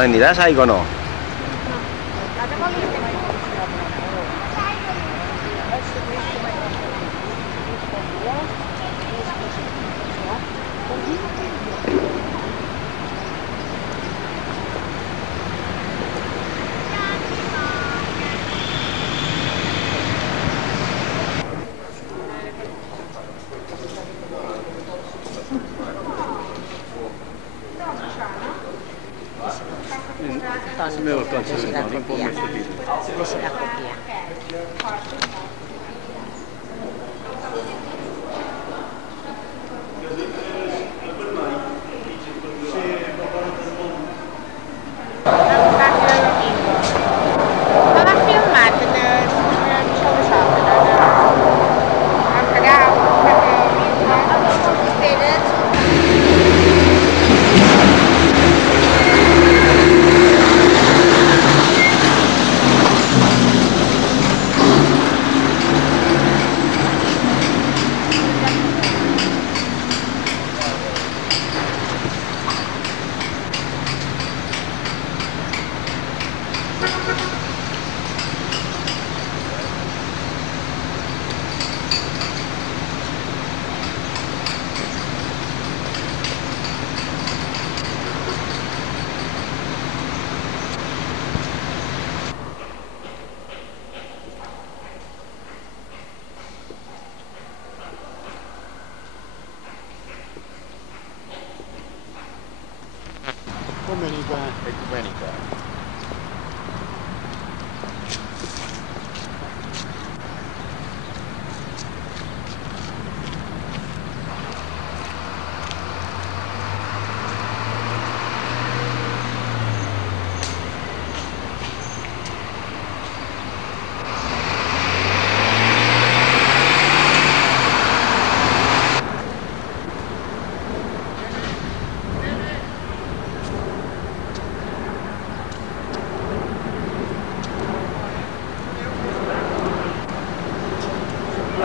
No aniràs a aigua o no?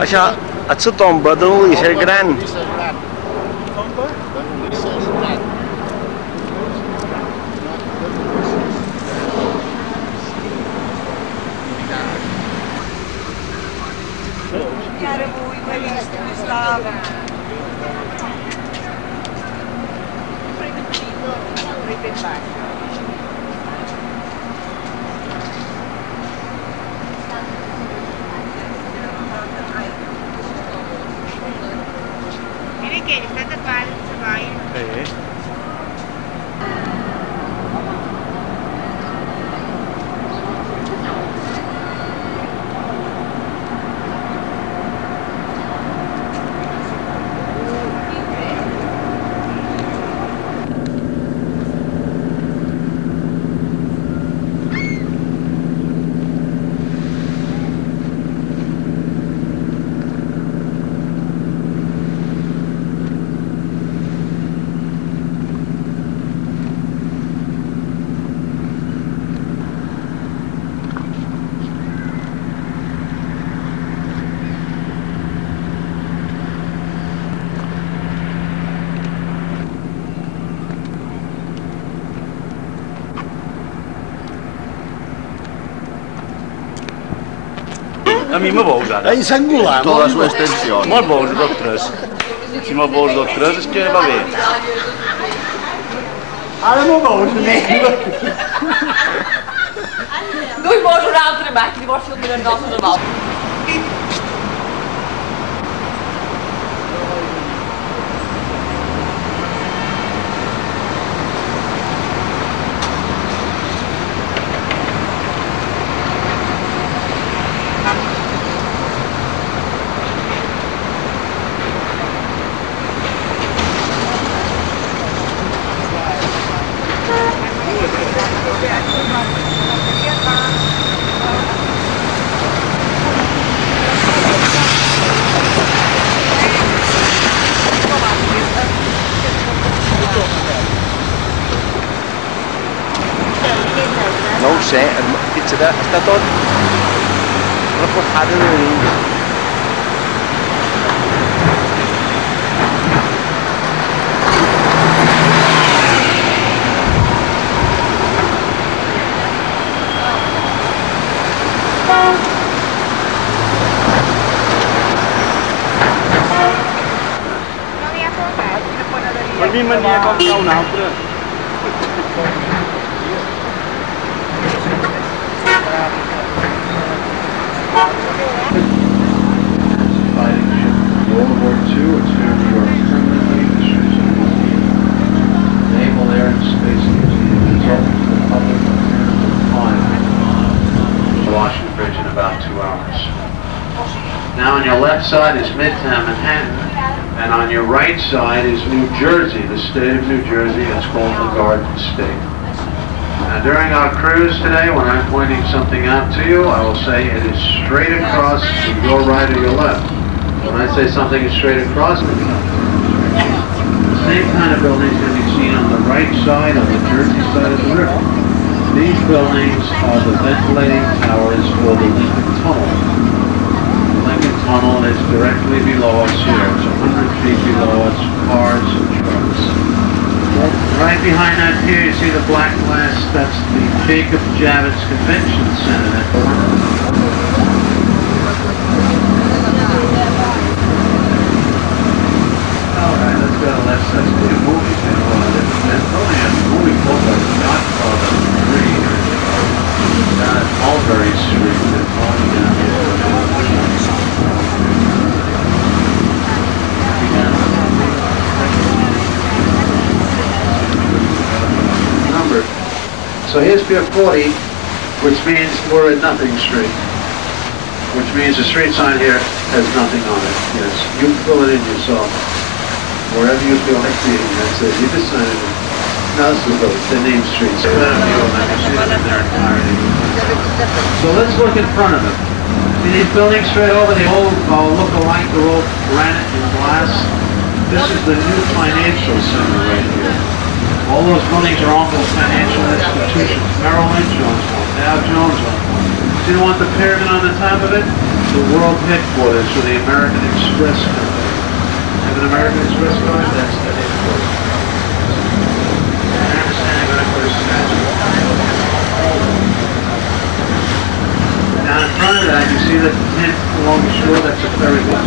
Això, és la tomba de l'Ulisses Gran. A mi me veus ara. Ahí s'angular. Toda su extensión. Me'l veus dos tres. Si me'l veus dos tres és que va bé. Ara me veus, nen. No hi veus una altra màquina, vols fer el nostre normal. No ho sé, està tot reforjat en el... Mania con nhau nào nữa. World War II, it's going to be our permanently restricted Naval Air and Space Museum. It's open to the public on 5. Washington Bridge in about 2 hours. Now on your left side is Midtown Manhattan, and on your right side is New Jersey, the state of New Jersey. It's called the Garden State. Now during our cruise today, when I'm pointing something out to you, I will say it is straight across to your right or your left. When I say something is straight across, the same kind of buildings can be seen on the right side, on the Jersey side of the river. These buildings are the ventilating towers for the Lincoln Tunnel. The Lincoln Tunnel is directly below us here. It's 100 feet below us, cars and trucks. Right behind that pier, you see the black glass. That's the Jacob Javits Convention Center. That Alright, let's go. Let's do a movie. There's only a movie called The Godfather 3. Down at Mulberry Street. That's all down here. So here's Pier 40, which means we're at Nothing Street, which means the street sign here has nothing on it. Yes, you fill it in yourself, wherever you feel like being. That's it. You just sign it in. Now this is the name streets. So let's look in front of it. See these buildings straight over? They all look alike. They're all granite and glass. This is the new financial center right here. All those buildings are owned by financial institutions. Merrill Lynch owns one, Dow Jones owns one. Do you want the pyramid on the top of it? The world headquarters for the American Express Company. Have an American Express card? That's the headquarters. I understand you're going to put a statue. Down in front of that, you see the tent along the shore. That's a ferry boat.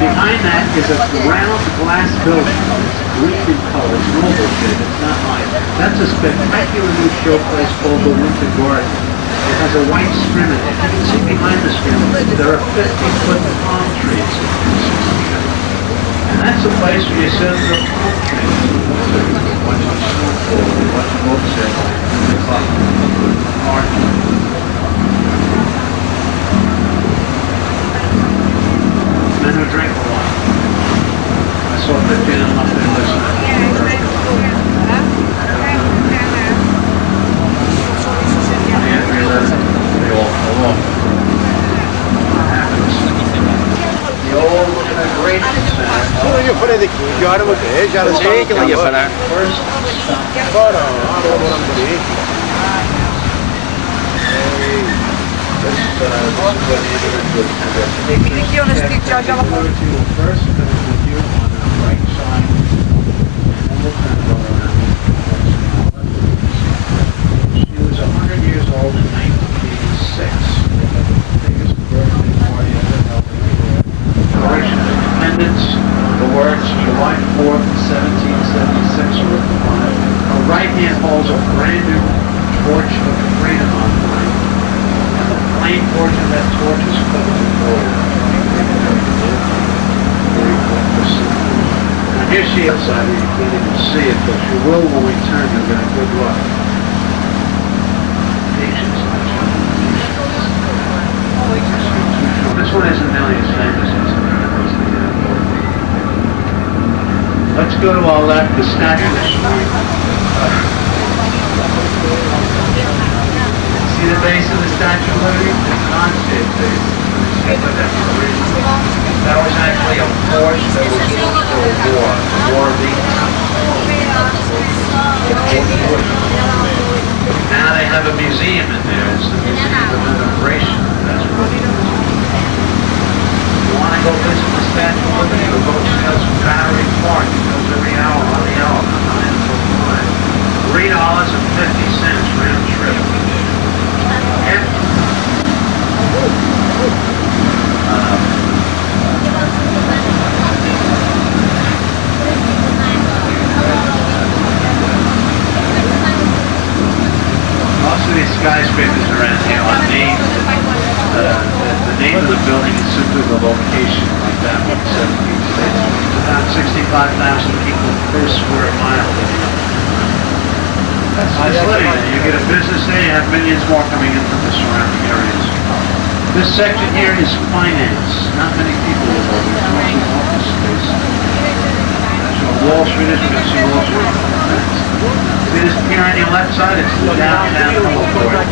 Behind that is a round glass building. It's green in color. It's noble shaped. It's not mine. That's a spectacular new show place called the Winter Garden. It has a white screen in it. You can see behind the screen there are 50-foot palm trees. And that's a place where you sit under a palm tree. Watch the snow fall. Watch boats sail. Men who drink a lot. I saw 50 of them up there listening. They all fall off. What happens? The old immigration center. Io farei di qui, già lo che, già lo sai che voglio fare. First stop. She was 100 years old in 1986. Biggest birthday party ever held in New York. Declaration of Independence, the words July 4th, 1776 were written on it. Her right hand holds a brand new torch of freedom on mine. The flame portion of that torch is covered in gold. Now here she is outside, you can't even see it, but you will when we turn, you'll get a good look. Patience, this one isn't nearly as famous as the others. Let's go to our left, the Statue of Liberty. See the base of the Statue of Liberty? It's an on-shaped base. That was actually a force that was used for a war. The War of 1812. Now they have a museum in there. It's the Museum of Immigration. That's what it is. You want to go visit the Statue of Liberty, the boat sails from Battery Park. It goes every hour on the hour from 9 until 5. $3.50 round trip. skyscrapers around here are named, the name of the building is simply the location, like that one, 17 states. About 65,000 people per square mile. That's nice living. You get a business there, you have millions more coming in from the surrounding areas. This section here is finance. Not many people live over here. Mostly office space. That's what Wall Street is. We're going to see Wall Street. See this here on your left side? It's the downtown Boulevard.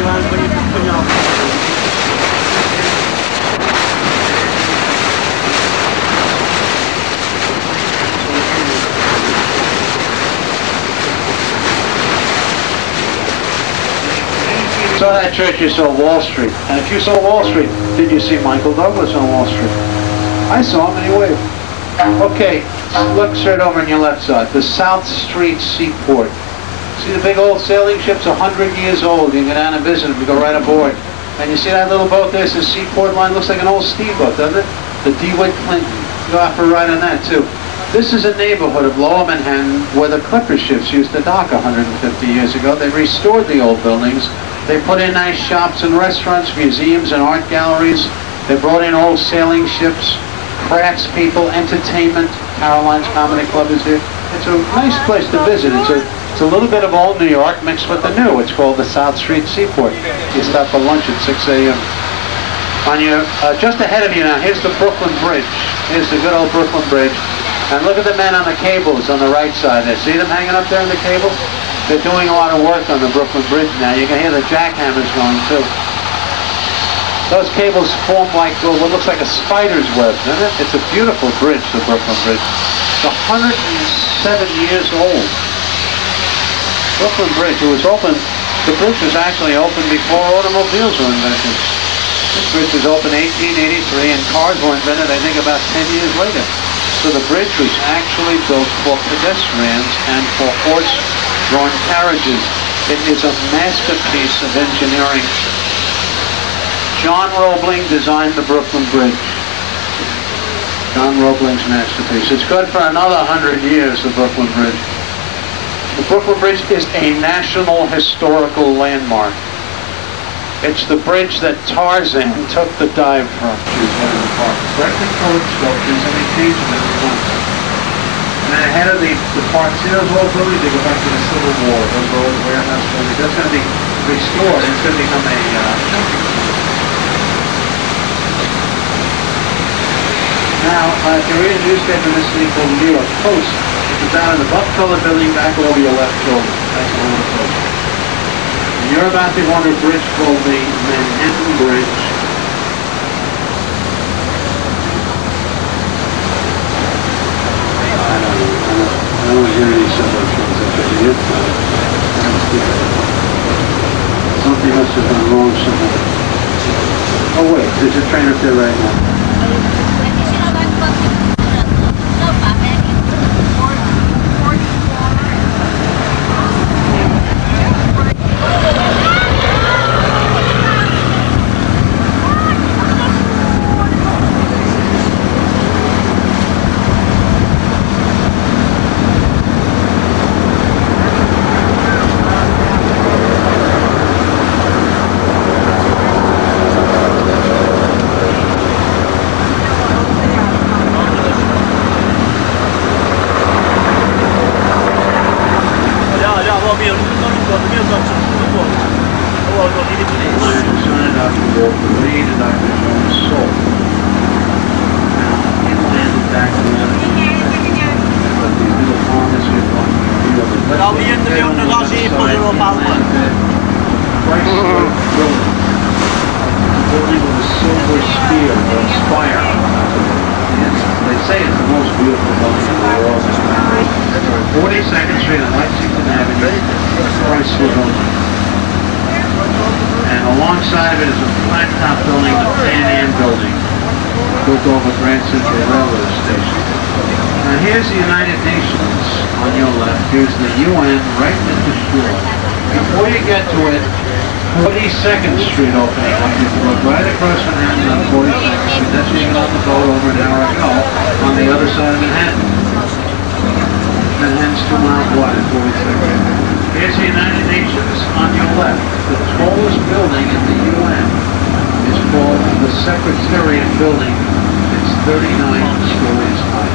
So that church, you saw Wall Street. And if you saw Wall Street, did you see Michael Douglas on Wall Street? I saw him and he waved. Okay, look straight over on your left side. The South Street Seaport. See the big old sailing ship's 100 years old. You can go down and visit them. You go right aboard. And you see that little boat there? It's a Seaport line. Looks like an old steamboat, doesn't it? The DeWitt Clinton. You go out for a ride on that too. This is a neighborhood of Lower Manhattan where the clipper ships used to dock 150 years ago. They restored the old buildings. They put in nice shops and restaurants, museums and art galleries. They brought in old sailing ships, craftspeople, entertainment. Caroline's Comedy Club is here. It's a nice place to visit. It's a little bit of old New York mixed with the new. It's called the South Street Seaport. You stop for lunch at 6 a.m. On your, just ahead of you now, here's the Brooklyn Bridge. Here's the good old Brooklyn Bridge. And look at the men on the cables on the right side there. See them hanging up there on the cable? They're doing a lot of work on the Brooklyn Bridge now. You can hear the jackhammers going too. Those cables form like what looks like a spider's web, doesn't it? It's a beautiful bridge, the Brooklyn Bridge. It's 107 years old. Brooklyn Bridge, it was open, the bridge was actually open before automobiles were invented. This bridge was open 1883 and cars were invented, I think, about 10 years later. So the bridge was actually built for pedestrians and for horse-drawn carriages. It is a masterpiece of engineering. John Roebling designed the Brooklyn Bridge. John Roebling's masterpiece. It's good for another 100 years, the Brooklyn Bridge. The Brooklyn Bridge is a national historical landmark. It's the bridge that Tarzan took the dive from. Correctly colored sculptures, and they change them every once. And then ahead of the park, see those old buildings? They go back to the Civil War. Those old warehouse buildings. That's going to be restored. It's going to become a shopping center. Now, if you read a newspaper in this city called the New York Post, it's down in the buff-colored building back over your left shoulder. That's the New York Post. And you're about to go on a bridge called the Manhattan Bridge. I don't hear any subway trains up there yet. Something must have gone wrong somewhere. Oh wait, there's a train up there right now. Building with a silver spear or spire. They say it's the most beautiful building in the world. 42nd Street and Lexington Avenue, Chrysler Building. And alongside of it is a flat top building, the Pan Am Building, built over Grand Central Railroad Station. Now here's the United Nations on your left. Here's the UN right at the shore. Before you get to it, 42nd Street opening up. You can look right across Manhattan on 42nd Street. That's where you got the boat over an hour ago on the other side of Manhattan. Manhattan's 2 miles wide at 42nd. Here's the United Nations on your left. The tallest building in the UN is called the Secretariat Building. It's 39 stories high.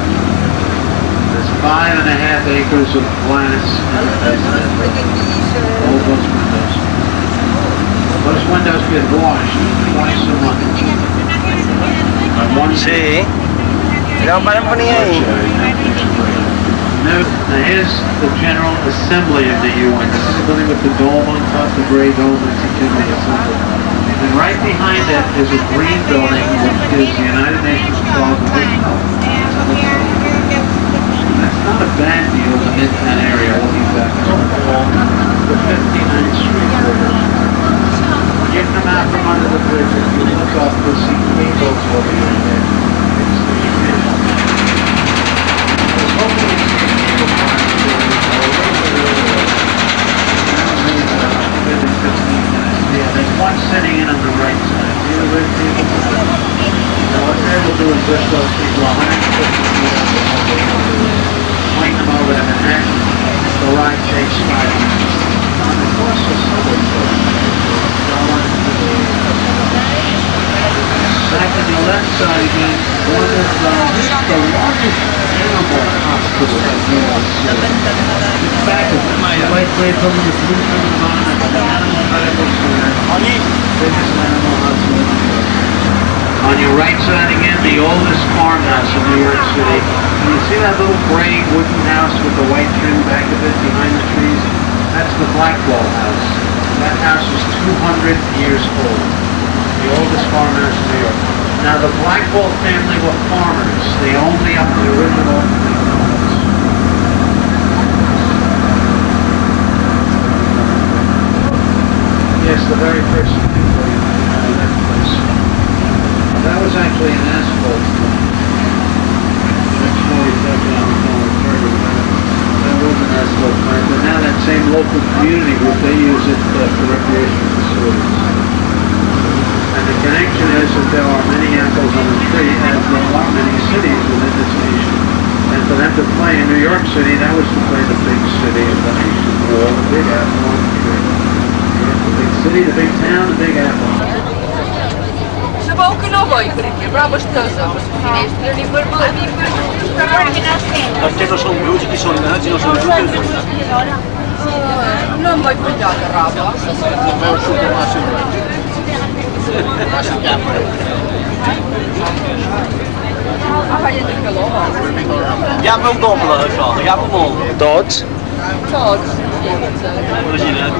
There's 5.5 acres of glass in the basement. All those windows. Those windows get washed twice a month. Sí. Pero para poner ahí. Now here's the General Assembly of the UN. This is the building with the dome on top, the gray dome, that's the General Assembly. And right behind it is a green building, which is the United Nations Plaza. That's not a bad view of the Midtown area looking back along the 59th Street Bridge. When you come out from under the bridge, if you look up, you'll see three boats over your head. Yeah, there's one sitting in on the right side. See the red people? Now what they will do is lift those people 150 feet up swing them over to Manhattan. The ride takes 5 minutes. Of course, the subway back on the left side again, one of the largest animal hospitals in New York City. It's back of the right way from the blue from the bottom of the Animal Medical Center, biggest animal hospital in New York. On your right side again, the oldest farmhouse in New York City. And you see that little gray wooden house with the white trim back of it behind the trees? That's the Blackwell House. That house is 200 years old. The oldest farmhouse in New York. Now the Blackwell family were farmers. They owned the original McDonald's. Yes, the very first employee in that place. That was actually an asphalt plant. That's more exactly on the corner. That was an asphalt plant. But now that same local community group, they use it for recreational facilities. And the connection is that there are many apples on the tree, as there are many cities within this nation. And for them to play in New York City, that was to play the big city of the nation, or the big apple on the tree. The big city, the big town, the big apple. Perché non sono venuti, chi sono venuti, non sono venuti. Non vuoi mangiare roba? Ja, wel dobbelen, ja, wel. Tots? Tots. We zien het.